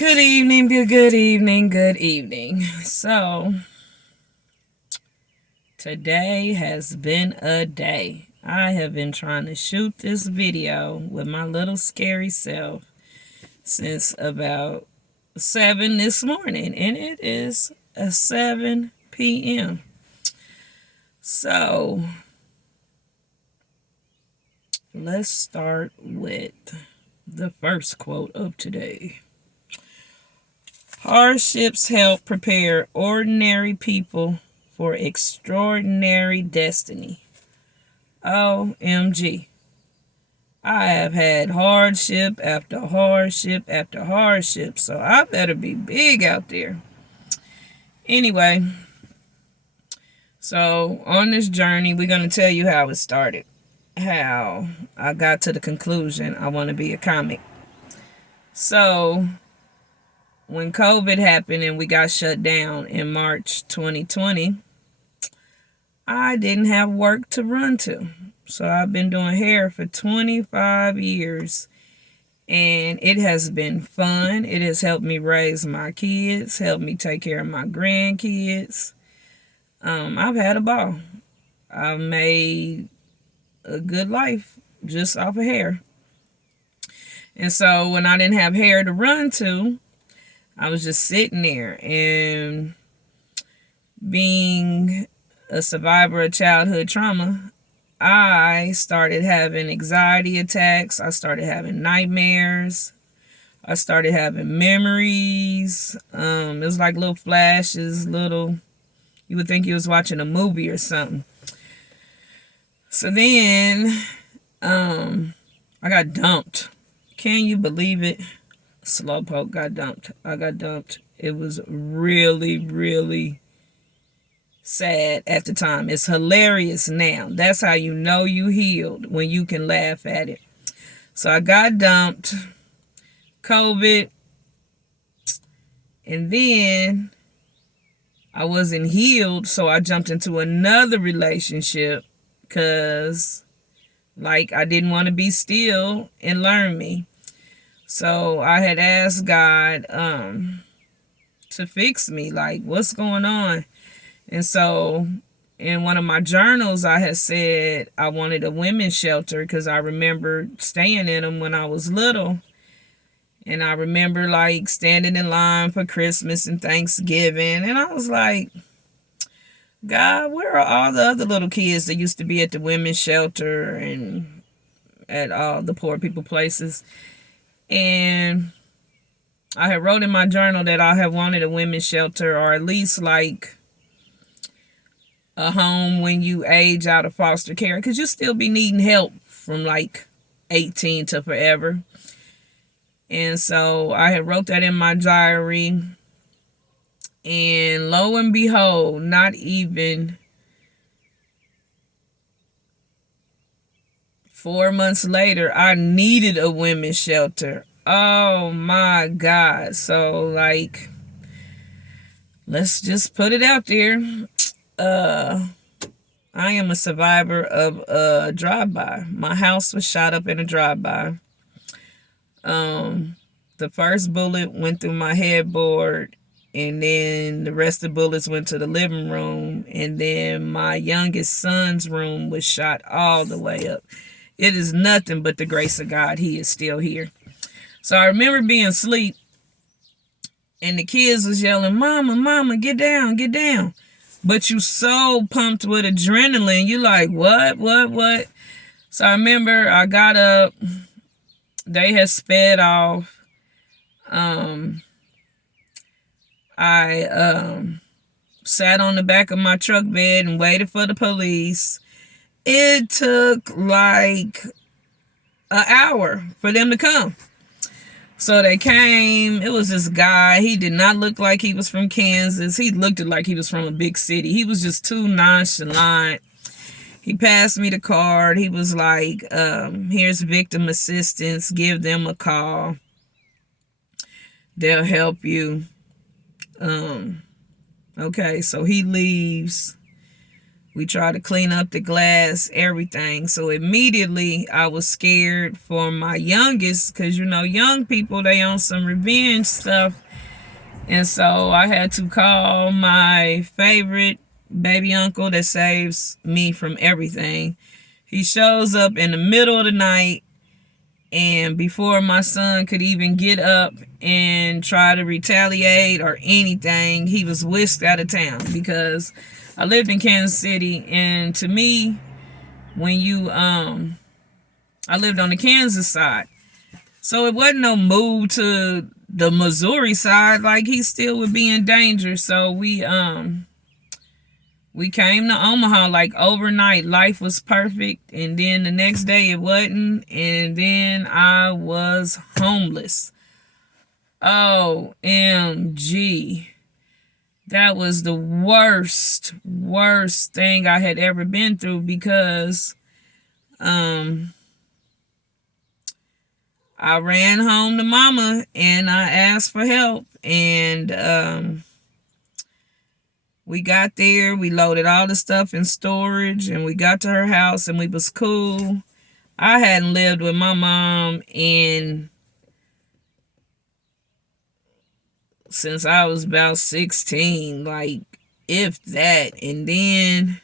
Good evening, good evening, good evening. So, today has been a day. I have been trying to shoot this video with my little scary self since about 7 this morning, and it is a 7 p.m. So, let's start with the first quote of today. Hardships help prepare ordinary people for extraordinary destiny. OMG. I have had hardship after hardship after hardship, so I better be big out there. Anyway, so on this journey, we're going to tell you how it started. How I got to the conclusion I want to be a comic. So, when COVID happened and we got shut down in March 2020, I didn't have work to run to. So I've been doing hair for 25 years and it has been fun. It has helped me raise my kids, helped me take care of my grandkids. I've had a ball. I've made a good life just off of hair. And so when I didn't have hair to run to, I was just sitting there, and being a survivor of childhood trauma, I started having anxiety attacks. I started having nightmares. I started having memories. It was like little flashes, you would think you was watching a movie or something. So then, I got dumped. Can you believe it? Slowpoke got dumped. I got dumped. It was really, really sad at the time. It's hilarious now. That's how you know you healed, when you can laugh at it. So I got dumped, COVID, and then I wasn't healed, so I jumped into another relationship because, I didn't want to be still and learn me. So I had asked God to fix me, what's going on? And so in one of my journals, I had said I wanted a women's shelter because I remember staying in them when I was little. And I remember standing in line for Christmas and Thanksgiving. And I was like, God, where are all the other little kids that used to be at the women's shelter and at all the poor people places? And I had wrote in my journal that I had wanted a women's shelter, or at least a home when you age out of foster care, because you still be needing help from 18 to forever. And so I had wrote that in my diary, and lo and behold, not even 4 months later, I needed a women's shelter. Oh my God. So let's just put it out there. I am a survivor of a drive-by. My house was shot up in a drive-by. The first bullet went through my headboard, and then the rest of the bullets went to the living room, and then my youngest son's room was shot all the way up. It is nothing but the grace of God. He is still here. So I remember being asleep, and the kids was yelling, "Mama, Mama, get down, get down." But you so pumped with adrenaline, you like, what? So I remember I got up. They had sped off. I sat on the back of my truck bed and waited for the police. It took an hour for them to come. So they came. It was this guy. He did not look like he was from Kansas. He looked like he was from a big city. He was just too nonchalant. He passed me the card. He was like, here's victim assistance. Give them a call. They'll help you. Okay, so he leaves. We tried to clean up the glass, everything. So immediately I was scared for my youngest, because you know, young people, they on some revenge stuff. And so I had to call my favorite baby uncle that saves me from everything. He shows up in the middle of the night, and before my son could even get up and try to retaliate or anything, he was whisked out of town. Because I lived in Kansas City, and to me, when you I lived on the Kansas side, so it wasn't no move to the Missouri side. Like, he still would be in danger. So we came to Omaha like overnight. Life was perfect. And then the next day it wasn't. And then I was homeless. OMG. That was the worst thing I had ever been through, because I ran home to mama and I asked for help. And we got there, we loaded all the stuff in storage, and we got to her house and we was cool. I hadn't lived with my mom since I was about 16, like, if that. And then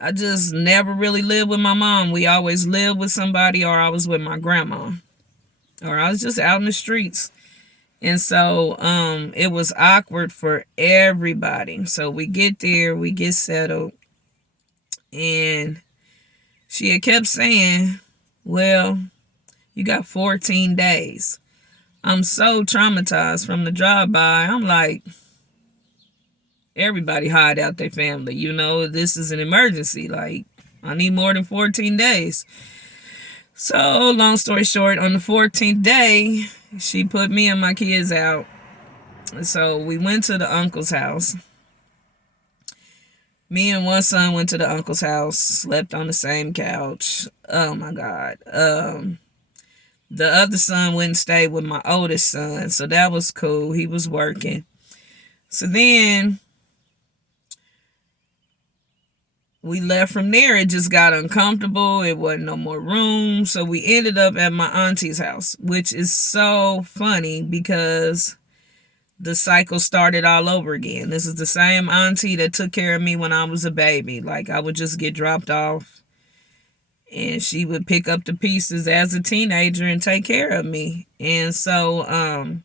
I just never really lived with my mom. We always lived with somebody, or I was with my grandma, or I was just out in the streets. And so it was awkward for everybody. So we get there, we get settled, and she had kept saying, well, you got 14 days. I'm so traumatized from the drive-by. I'm like, everybody hide out their family. You know, this is an emergency. Like, I need more than 14 days. So, long story short, on the 14th day, she put me and my kids out. So we went to the uncle's house. Me and one son went to the uncle's house, slept on the same couch. Oh my God. The other son went and stayed with my oldest son. So that was cool. He was working. So then we left from there. It just got uncomfortable. It wasn't no more room. So we ended up at my auntie's house, which is so funny because the cycle started all over again. This is the same auntie that took care of me when I was a baby. Like, I would just get dropped off and she would pick up the pieces as a teenager and take care of me. And so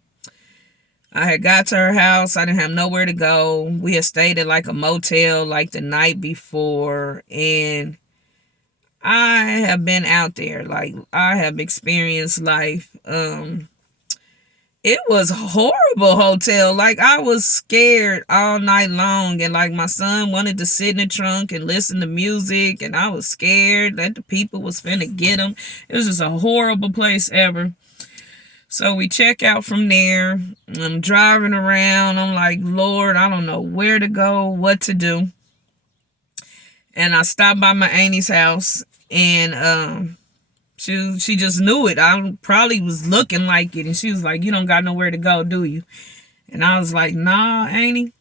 I had got to her house. I didn't have nowhere to go. We had stayed at like a motel like the night before. And I have been out there. Like, I have experienced life. It was a horrible hotel. Like, I was scared all night long. And like, my son wanted to sit in the trunk and listen to music. And I was scared that the people was finna get him. It was just a horrible place ever. So we check out from there. I'm driving around. I'm like, Lord, I don't know where to go, what to do. And I stopped by my auntie's house, and she just knew it. I probably was looking like it, and she was like, you don't got nowhere to go, do you? And I was like, nah, auntie.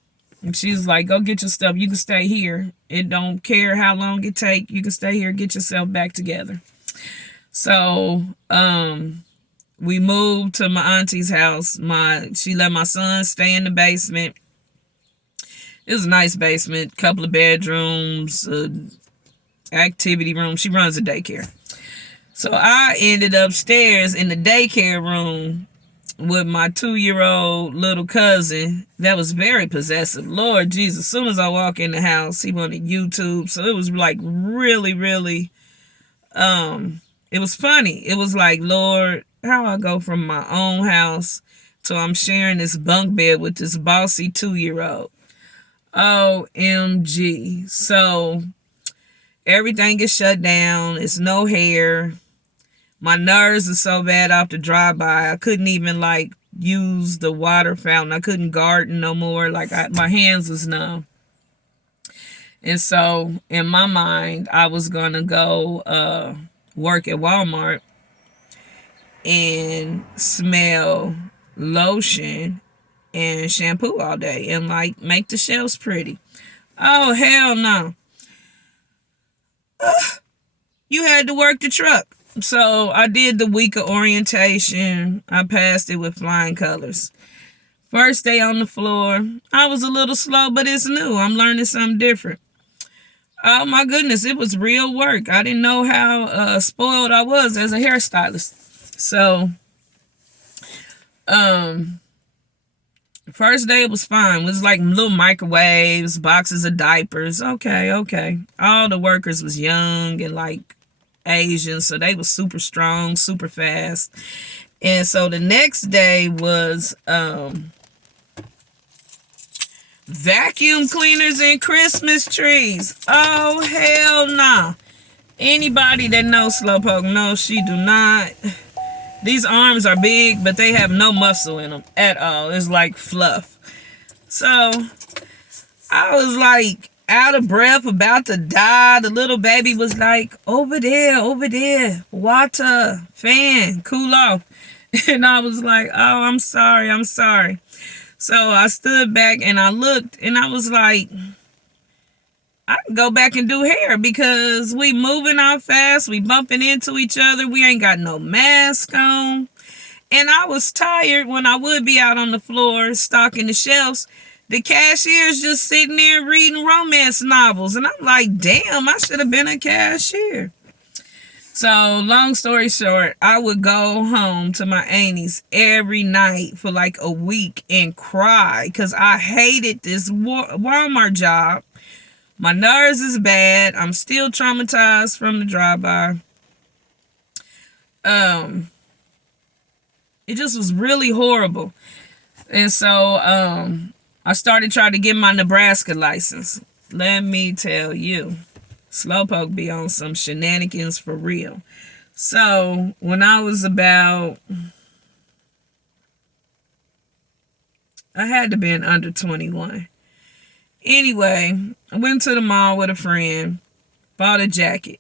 And she was like, go get your stuff. You can stay here. It don't care how long it take. You can stay here, get yourself back together. So, we moved to my auntie's house. She let my son stay in the basement. It was a nice basement, couple of bedrooms, activity room. She runs a daycare. So I ended upstairs in the daycare room with my 2-year-old little cousin that was very possessive. Lord Jesus, as soon as I walk in the house, he wanted YouTube. So it was like really, really, it was funny. It was like, Lord, how I go from my own house to I'm sharing this bunk bed with this bossy 2-year-old. OMG. So everything is shut down. It's no hair. My nerves are so bad off the drive-by. I couldn't even like use the water fountain. I couldn't garden no more. Like, my hands was numb. And so in my mind, I was gonna go work at Walmart and smell lotion and shampoo all day and like make the shelves pretty. Oh, hell no. You had to work the truck. So I did the week of orientation. I passed it with flying colors. First day on the floor, I was a little slow, but it's new. I'm learning something different. Oh my goodness, it was real work. I didn't know how spoiled I was as a hairstylist. So, first day was fine. It was like little microwaves, boxes of diapers. Okay. All the workers was young and like Asian, so they was super strong, super fast. And so the next day was vacuum cleaners and Christmas trees. Oh, hell nah. Anybody that knows Slowpoke knows she do not. These arms are big, but they have no muscle in them at all. It's like fluff. So, I was like out of breath, about to die. The little baby was like, over there. Water, fan, cool off. And I was like, oh, I'm sorry. So I stood back and I looked and I was like, I can go back and do hair because we moving out fast. We bumping into each other. We ain't got no mask on. And I was tired when I would be out on the floor stocking the shelves. The cashier's just sitting there reading romance novels. And I'm like, damn, I should have been a cashier. So, long story short, I would go home to my aunties every night for like a week and cry because I hated this Walmart job. My nerves is bad. I'm still traumatized from the drive-by. It just was really horrible. And so, I started trying to get my Nebraska license. Let me tell you. Slowpoke be on some shenanigans for real. So when I was about, I had to be under 21. Anyway, I went to the mall with a friend, bought a jacket,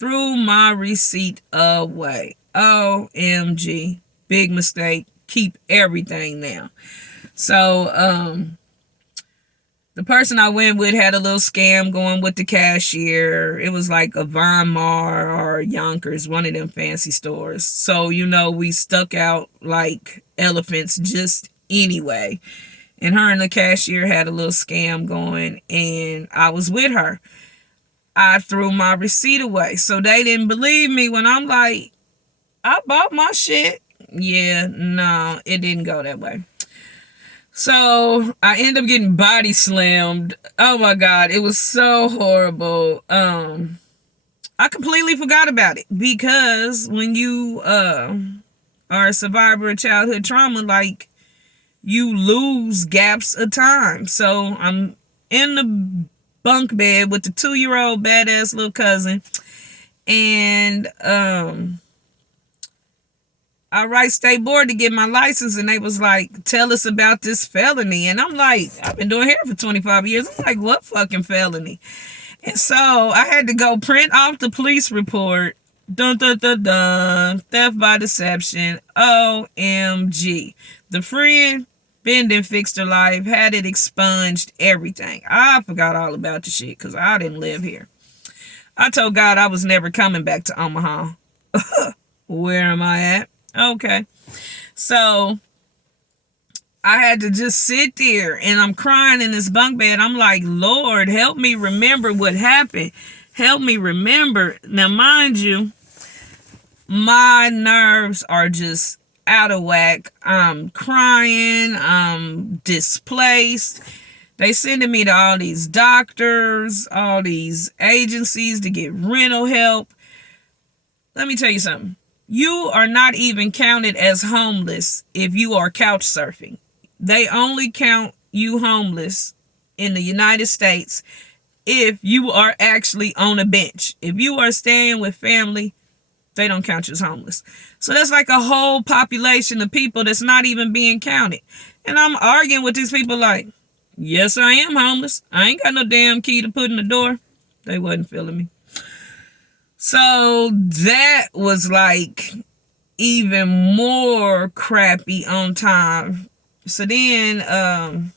threw my receipt away. OMG, big mistake. Keep everything now. So, the person I went with had a little scam going with the cashier. It was like a Von Mar or Yonkers, one of them fancy stores. So, we stuck out like elephants just anyway. And her and the cashier had a little scam going, and I was with her. I threw my receipt away. So they didn't believe me when I'm like, I bought my shit. Yeah, no, it didn't go that way. So I ended up getting body slammed. Oh my God, it was so horrible. I completely forgot about it because when you are a survivor of childhood trauma, like you lose gaps of time. So I'm in the bunk bed with the 2-year-old badass little cousin, and I write state board to get my license, and they was like, tell us about this felony. And I'm like, I've been doing hair for 25 years. I'm like, what fucking felony? And so I had to go print off the police report. Dun, dun, dun, dun. Theft by deception. OMG. The friend, Ben done fixed her life, had it expunged, everything. I forgot all about the shit because I didn't live here. I told God I was never coming back to Omaha. Where am I at? Okay. So I had to just sit there and I'm crying in this bunk bed. I'm like, Lord, help me remember what happened. Help me remember. Now, mind you, my nerves are just out of whack. I'm crying. I'm displaced. They sending me to all these doctors, all these agencies to get rental help. Let me tell you something. You are not even counted as homeless if you are couch surfing. They only count you homeless in the United States if you are actually on a bench. If you are staying with family, they don't count you as homeless. So that's like a whole population of people that's not even being counted. And I'm arguing with these people like, yes, I am homeless. I ain't got no damn key to put in the door. They wasn't feeling me. So that was like even more crappy on time So then I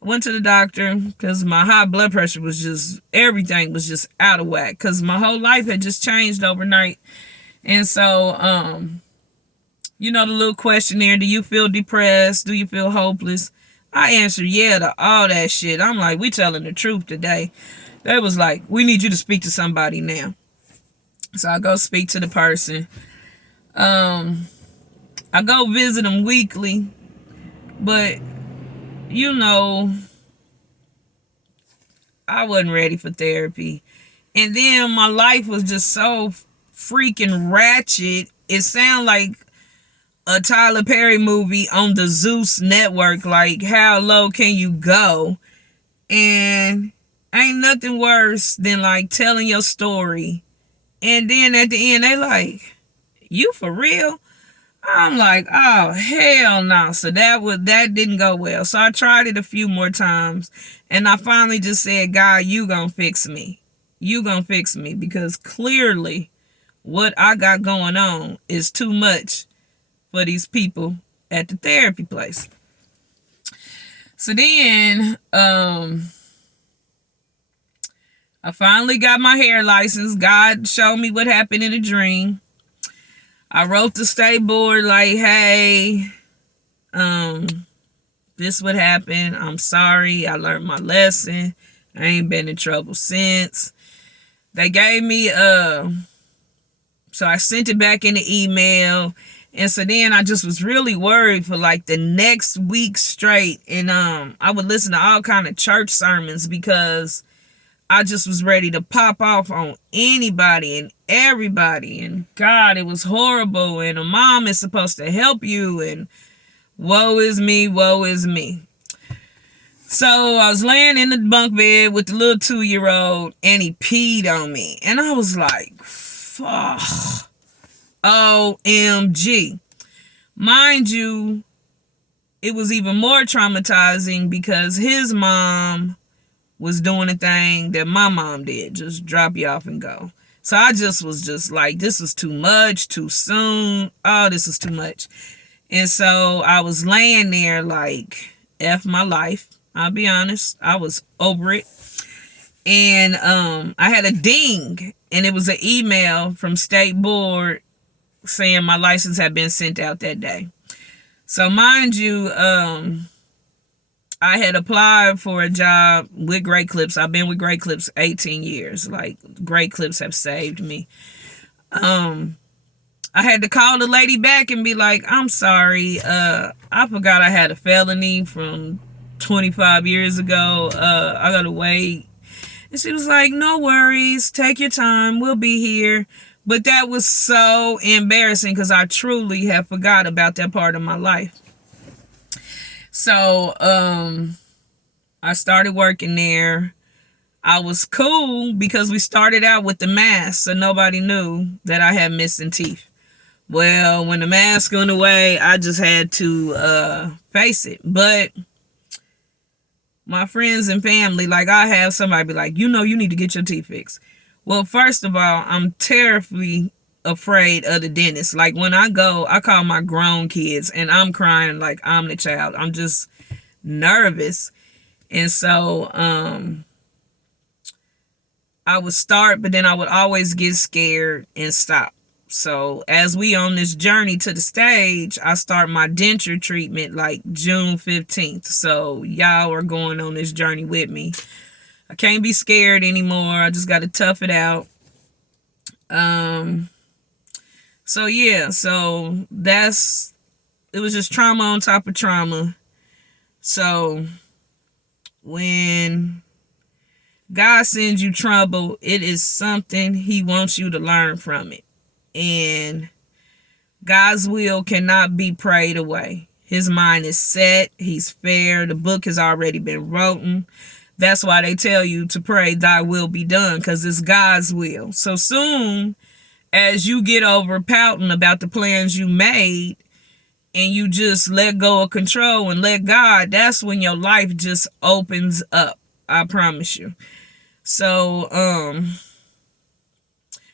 went to the doctor because my high blood pressure was just, everything was just out of whack because my whole life had just changed overnight. And so, you know, the little questionnaire, do you feel depressed? Do you feel hopeless? I answered yeah to all that shit. I'm like, we telling the truth today. They was like, we need you to speak to somebody now. So I go speak to the person. I go visit them weekly, but you know, I wasn't ready for therapy. And then my life was just so freaking ratchet. It sounded like a Tyler Perry movie on the Zeus network, like how low can you go? And ain't nothing worse than like telling your story and then at the end they like, you for real? I'm like, oh hell no. So that didn't go well. So I tried it a few more times and I finally just said, God, you gonna fix me. You gonna fix me because clearly what I got going on is too much for these people at the therapy place. So then I finally got my hair license. God showed me what happened in a dream. I wrote the state board like, hey, this would happen. I'm sorry. I learned my lesson. I ain't been in trouble since. They gave me so I sent it back in the email. And so then I just was really worried for like the next week straight. And I would listen to all kind of church sermons because I just was ready to pop off on anybody and everybody. And God, it was horrible. And a mom is supposed to help you. And woe is me, woe is me. So I was laying in the bunk bed with the little 2-year-old and he peed on me. And I was like, fuck. OMG. Mind you, it was even more traumatizing because his mom was doing a thing that my mom did, just drop you off and go. So I just was just like, this was too much, too soon. Oh, this was too much. And so I was laying there like, F my life. I'll be honest. I was over it. And I had a ding, and it was an email from State Board saying my license had been sent out that day. So mind you, I had applied for a job with Great Clips. I've been with Great Clips 18 years. Like, Great Clips have saved me. I had to call the lady back and be like, I'm sorry. I forgot I had a felony from 25 years ago. I gotta wait. And she was like, no worries. Take your time. We'll be here. But that was so embarrassing because I truly have forgot about that part of my life. So I started working there. I was cool because we started out with the mask, so nobody knew that I had missing teeth. Well, when the mask went away, I just had to face it. But my friends and family, like I have somebody be like, you need to get your teeth fixed. Well, first of all, I'm terribly afraid of the dentist. Like when I go, I call my grown kids and I'm crying like I'm the child. I'm just nervous. And so I would start, but then I would always get scared and stop. So as we on this journey to the stage, I start my denture treatment like June 15th. So y'all are going on this journey with me. I can't be scared anymore. I just got to tough it out. So yeah, so it was just trauma on top of trauma. So when God sends you trouble, it is something he wants you to learn from it. And God's will cannot be prayed away. His mind is set. He's fair. The book has already been written. That's why they tell you to pray, thy will be done, because it's God's will. So soon as you get over pouting about the plans you made and you just let go of control and let God, that's when your life just opens up. I promise you. So,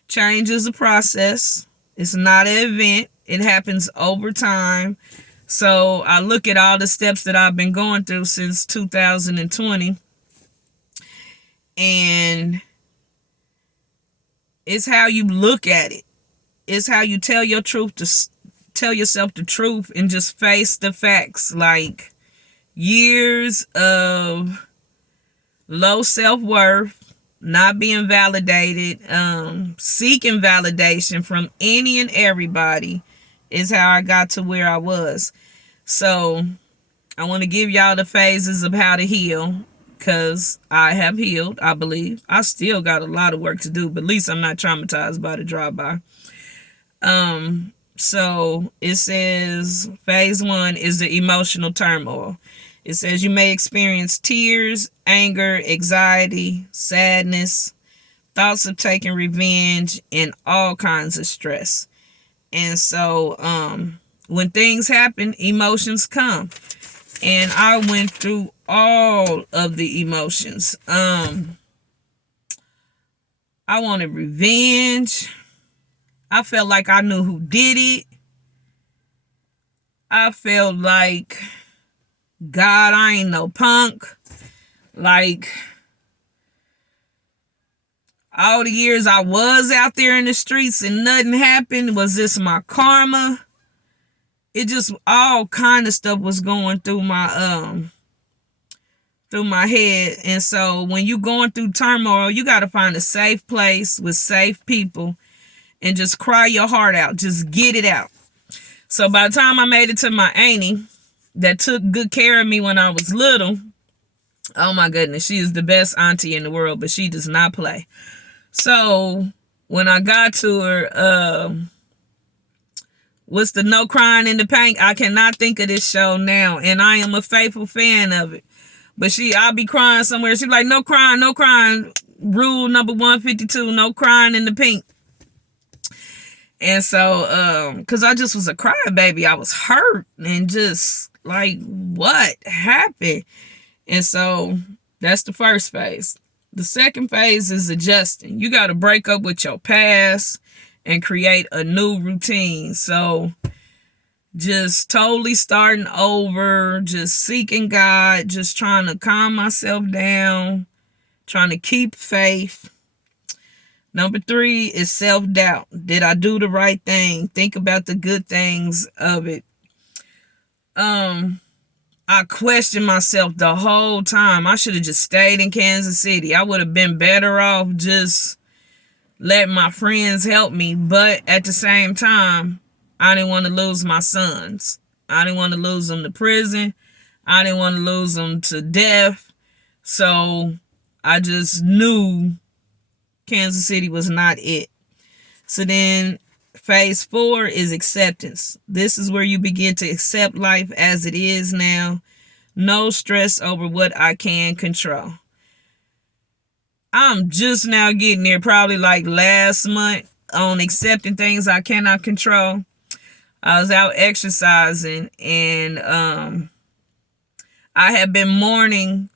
change is a process. It's not an event. It happens over time. So I look at all the steps that I've been going through since 2020, and it's how you look at it. It's how you tell your truth, to tell yourself the truth and just face the facts. Like years of low self-worth, not being validated, seeking validation from any and everybody is how I got to where I was. So I want to give y'all the phases of how to heal, because I have healed, I believe. I still got a lot of work to do, but at least I'm not traumatized by the drive-by. So it says phase 1 is the emotional turmoil. It says you may experience tears, anger, anxiety, sadness, thoughts of taking revenge, and all kinds of stress. And so when things happen, emotions come. And I went through all of the emotions. I wanted revenge. I felt like I knew who did it. I felt like, God, I ain't no punk. Like, all the years I was out there in the streets and nothing happened, was this my karma? It just, all kind of stuff was going through my head. And so when you going through turmoil, you got to find a safe place with safe people and just cry your heart out. Just get it out. So by the time I made it to my auntie that took good care of me when I was little, oh my goodness, she is the best auntie in the world, but she does not play. So when I got to her, what's the No Crying in the Paint? I cannot think of this show now, and I am a faithful fan of it. But I'll be crying somewhere. She's like, no crying, no crying. Rule number 152, no crying in the pink. And so, because I just was a crybaby, I was hurt and just like, what happened? And so that's the first phase. The second phase is adjusting. You got to break up with your past and create a new routine. So just totally starting over, just seeking God, just trying to calm myself down, trying to keep faith. Number 3 is self-doubt. Did I do the right thing? Think about the good things of it. I questioned myself the whole time. I should have just stayed in Kansas City. I would have been better off just letting my friends help me. But at the same time, I didn't want to lose my sons. I didn't want to lose them to prison. I didn't want to lose them to death. So I just knew Kansas City was not it. So then phase 4 is acceptance. This is where you begin to accept life as it is now. No stress over what I can control. I'm just now getting there, probably like last month, on accepting things I cannot control. I was out exercising, and I had been mourning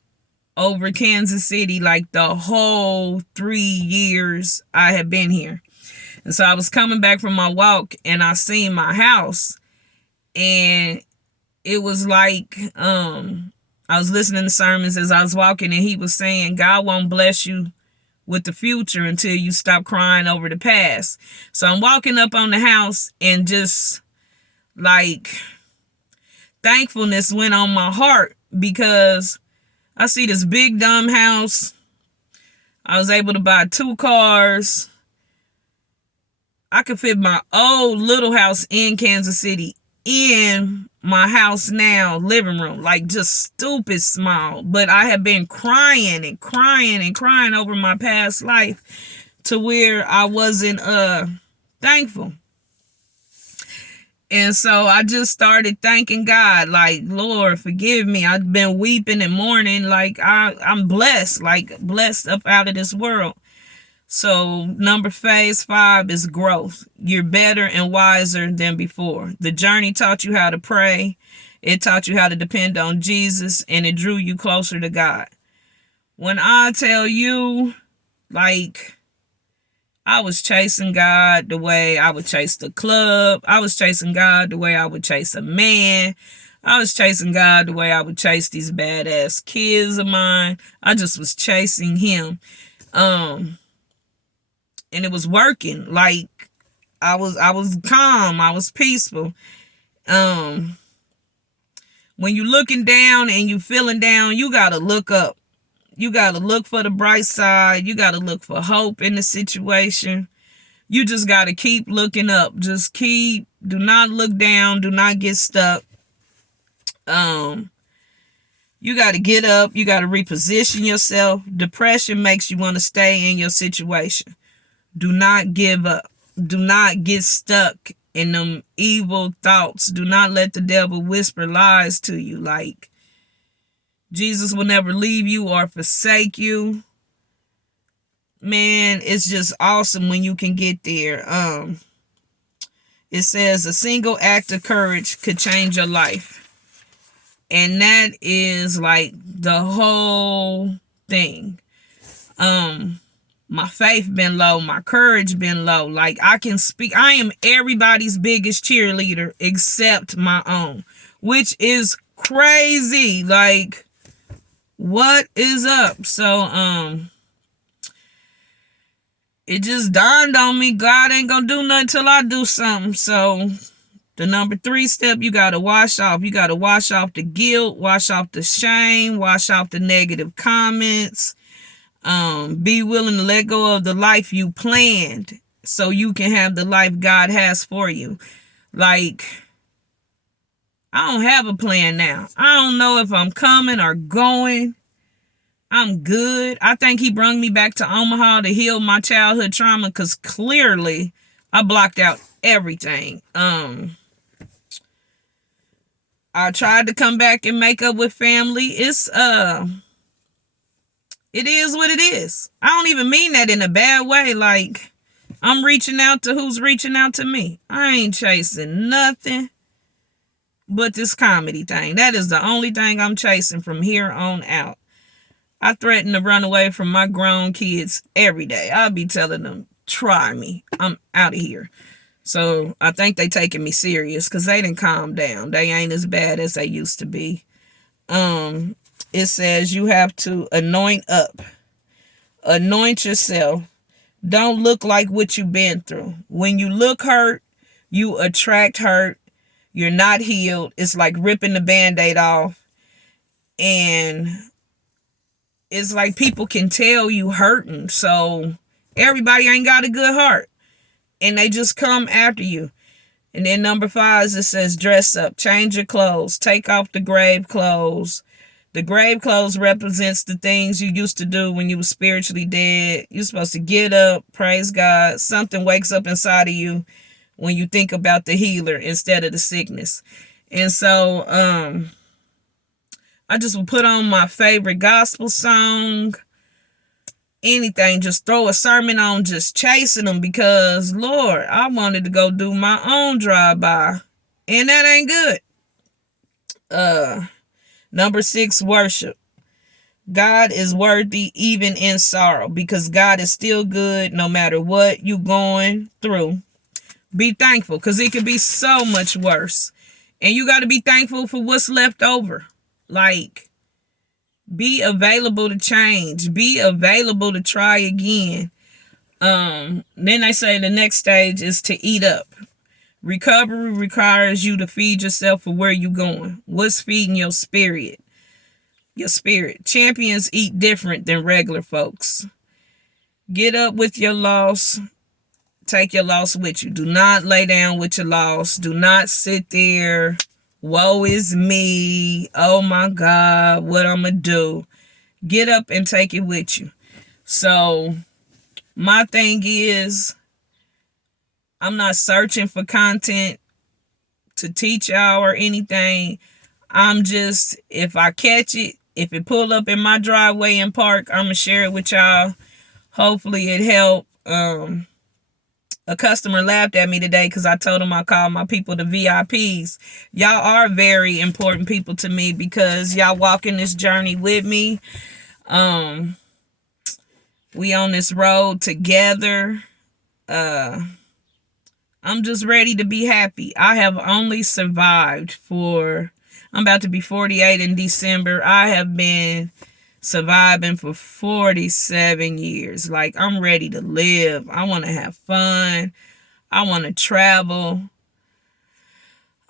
over Kansas City like the whole 3 years I had been here. And so I was coming back from my walk, and I seen my house, and it was like I was listening to sermons as I was walking, and he was saying God won't bless you with the future until you stop crying over the past. So I'm walking up on the house, and just like thankfulness went on my heart, because I see this big dumb house. I was able to buy 2 cars. I could fit my old little house in Kansas City in my house now, living room, like just stupid small. But I have been crying and crying and crying over my past life to where I wasn't thankful. And so I just started thanking God, like, Lord, forgive me. I've been weeping and mourning, like I'm blessed, like blessed up out of this world. So phase 5 is growth. You're better and wiser than before. The journey taught you how to pray. It taught you how to depend on Jesus, and it drew you closer to God. When I tell you, like, I was chasing God the way I would chase the club. I was chasing God the way I would chase a man. I was chasing God the way I would chase these badass kids of mine. I just was chasing him. And it was working. Like I was calm. I was peaceful. When you looking down and you feeling down, you gotta look up. You gotta look for the bright side. You gotta look for hope in the situation. You just gotta keep looking up. Do not look down. Do not get stuck. You gotta get up. You gotta reposition yourself. Depression makes you want to stay in your situation. Do not give up. Do not get stuck in them evil thoughts. Do not let the devil whisper lies to you. Like, Jesus will never leave you or forsake you. Man, it's just awesome when you can get there. It says a single act of courage could change your life. And that is like the whole thing. My faith been low, my courage been low. Like, I can speak. I am everybody's biggest cheerleader except my own, which is crazy. Like, what is up? So, it just dawned on me, God ain't gonna do nothing till I do something. So the number 3 step, you gotta wash off. You gotta wash off the guilt, wash off the shame, wash off the negative comments. Be willing to let go of the life you planned so you can have the life God has for you. Like, I don't have a plan now. I don't know if I'm coming or going. I'm good. I think he brought me back to Omaha to heal my childhood trauma, because clearly I blocked out everything. I tried to come back and make up with family. It is what it is. I don't even mean that in a bad way. Like, I'm reaching out to who's reaching out to me. I ain't chasing nothing but this comedy thing. That is the only thing I'm chasing from here on out. I threaten to run away from my grown kids every day. I'll be telling them, try me. I'm out of here. So I think they taking me serious, because they didn't calm down. They ain't as bad as they used to be. It says you have to anoint up. Anoint yourself. Don't look like what you've been through. When you look hurt, you attract hurt. You're not healed. It's like ripping the Band-Aid off. And it's like people can tell you hurting. So everybody ain't got a good heart. And they just come after you. And then number 5, it says dress up. Change your clothes. Take off the grave clothes. The grave clothes represents the things you used to do when you were spiritually dead. You're supposed to get up, praise God. Something wakes up inside of you when you think about the healer instead of the sickness. And so, I just would put on my favorite gospel song. Anything, just throw a sermon on, just chasing them, because, Lord, I wanted to go do my own drive-by. And that ain't good. Number 6, worship. God is worthy even in sorrow, because God is still good no matter what you going through. Be thankful, because it could be so much worse. And you got to be thankful for what's left over. Like, be available to change. Be available to try again. Then they say the next stage is to eat up. Recovery requires you to feed yourself for where you're going. What's feeding your spirit? Your spirit. Champions eat different than regular folks. Get up with your loss. Take your loss with you. Do not lay down with your loss. Do not sit there. Woe is me. Oh my God, what I'm going to do? Get up and take it with you. So my thing is, I'm not searching for content to teach y'all or anything. I'm just, if I catch it, if it pull up in my driveway and park, I'm going to share it with y'all. Hopefully it helped. A customer laughed at me today because I told him I call my people the VIPs. Y'all are very important people to me, because y'all walking this journey with me. We on this road together. I'm just ready to be happy. I have only survived for, I'm about to be 48 in December. I have been surviving for 47 years. Like, I'm ready to live. I want to have fun. I want to travel.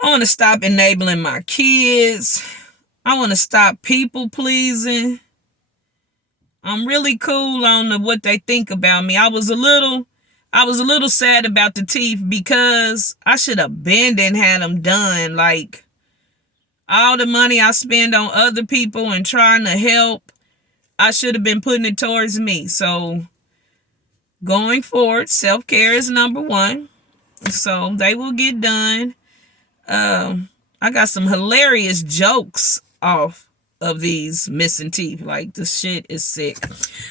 I want to stop enabling my kids. I want to stop people pleasing. I'm really cool on what they think about me. I was a little sad about the teeth because I should have been and had them done. Like, all the money I spend on other people and trying to help, I should have been putting it towards me. So going forward, self-care is number one. So they will get done. I got some hilarious jokes off of these missing teeth. Like, the shit is sick.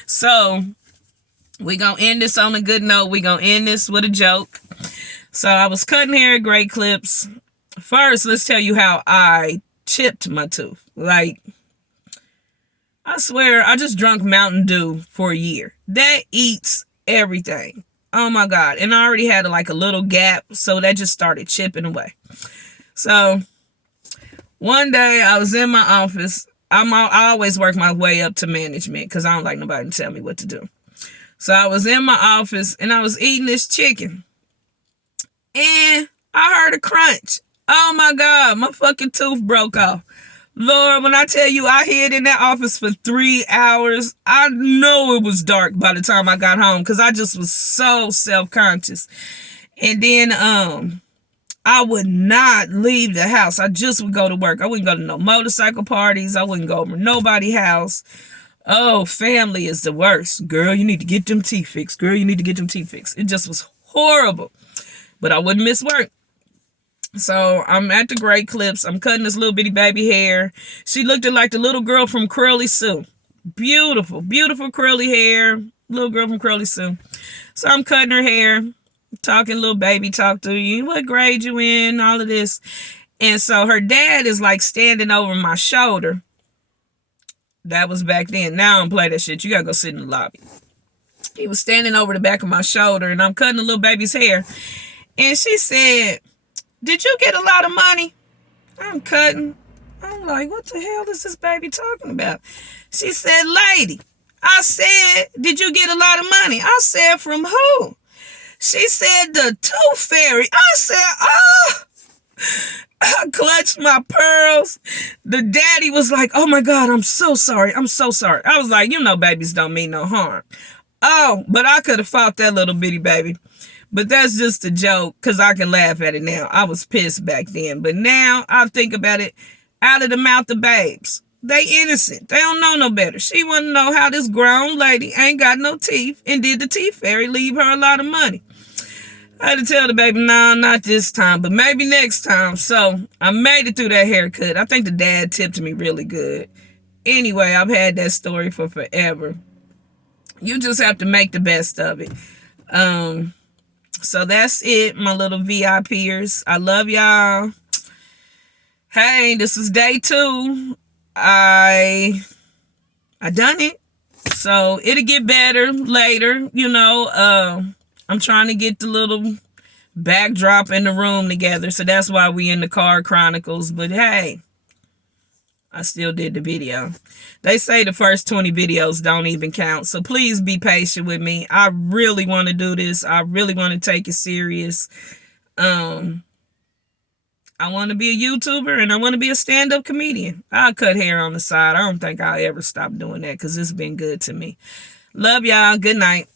So we gonna end this on a good note. We gonna end this with a joke. So I was cutting hair at Great Clips. First, let's tell you how I chipped my tooth. Like, I swear, I just drunk Mountain Dew for a year. That eats everything. Oh my God. And I already had like a little gap, so that just started chipping away. So one day I was in my office. I always work my way up to management because I don't like nobody to tell me what to do. So I was in my office and I was eating this chicken. And I heard a crunch. Oh my God, my fucking tooth broke off. Lord, when I tell you I hid in that office for 3 hours, I know it was dark by the time I got home because I just was so self-conscious. And then I would not leave the house. I just would go to work. I wouldn't go to no motorcycle parties. I wouldn't go over nobody's house. Oh, family is the worst. Girl, you need to get them teeth fixed. Girl, you need to get them teeth fixed. It just was horrible. But I wouldn't miss work. So I'm at the Great Clips. I'm cutting this little bitty baby hair. She looked like the little girl from Curly Sue. Beautiful, beautiful curly hair. Little girl from Curly Sue. So I'm cutting her hair, talking little baby talk to you. What grade you in? All of this. And so her dad is like standing over my shoulder. That was back then. Now I don't play that shit. You gotta go sit in the lobby. He was standing over the back of my shoulder and I'm cutting the little baby's hair. And she said, "Did you get a lot of money?" I'm cutting. I'm like, what the hell is this baby talking about? She said, "Lady," I said, "did you get a lot of money?" I said, "From who?" She said, "The Tooth Fairy." I said, "Oh." I clutched my pearls. The daddy was like, "Oh my God, I'm so sorry. I'm so sorry." I was like, babies don't mean no harm. Oh, but I could have fought that little bitty baby. But that's just a joke because I can laugh at it now. I was pissed back then. But now I think about it, out of the mouth of babes. They innocent. They don't know no better. She want to know how this grown lady ain't got no teeth and did the Teeth Fairy leave her a lot of money. I had to tell the baby, no, not this time, but maybe next time. So I made it through that haircut. I think the dad tipped me really good. Anyway, I've had that story for forever. You just have to make the best of it. So that's it, my little VIPers. I love y'all. Hey, this is day 2. I done it. So it'll get better later, I'm trying to get the little backdrop in the room together. So that's why we in the Car Chronicles. But hey, I still did the video. They say the first 20 videos don't even count. So please be patient with me. I really want to do this. I really want to take it serious. I want to be a YouTuber and I want to be a stand-up comedian. I'll cut hair on the side. I don't think I'll ever stop doing that because it's been good to me. Love y'all. Good night.